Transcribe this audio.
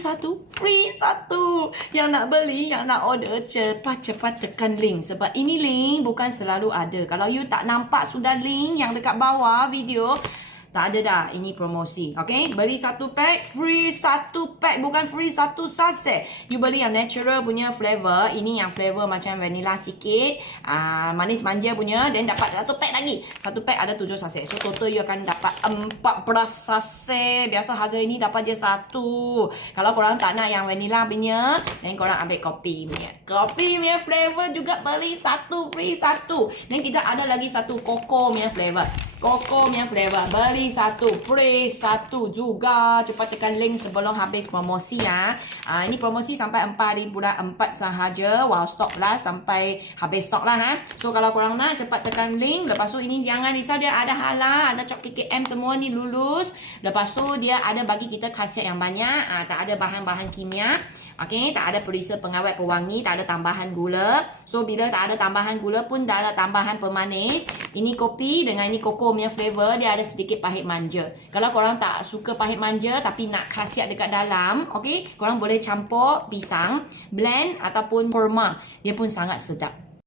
satu, free satu. Yang nak beli, yang nak order, cepat-cepat tekan link. Sebab ini link bukan selalu ada. Kalau you tak nampak sudah link yang dekat bawah video, tak ada dah. Ini promosi. Okay? Beli satu pack, free satu pack. Bukan free satu saset. You beli yang natural punya flavor. Ini yang flavor macam vanilla sikit. Manis manja punya. Then dapat satu pack lagi. Satu pack ada 7 saset. So total you akan dapat 14 saset. Biasa harga ini dapat je satu. Kalau korang tak nak yang vanilla punya, then korang ambil kopi punya. Kopi punya flavor juga beli satu, free satu. Then kita ada lagi satu cocoa punya flavor. Cocoa punya flavor. Beli satu, free satu juga. Cepat tekan link sebelum habis promosi ya. Ini promosi sampai 4 hari bulan 4 sahaja. Wow, stok lah sampai habis stok lah ha. So kalau korang nak cepat tekan link. Lepas tu ini jangan risau, dia ada halal, ada cok KKM semua ni lulus. Lepas tu dia ada bagi kita khasiat yang banyak. Tak ada bahan-bahan kimia. Okay, tak ada perisa pengawet pewangi, tak ada tambahan gula. So bila tak ada tambahan gula pun tak ada tambahan pemanis. Ini kopi dengan ini cocoa punya flavor, dia ada sedikit pahit manja. Kalau korang tak suka pahit manja tapi nak khasiat dekat dalam, okay, korang boleh campur pisang, blend ataupun kurma. Dia pun sangat sedap.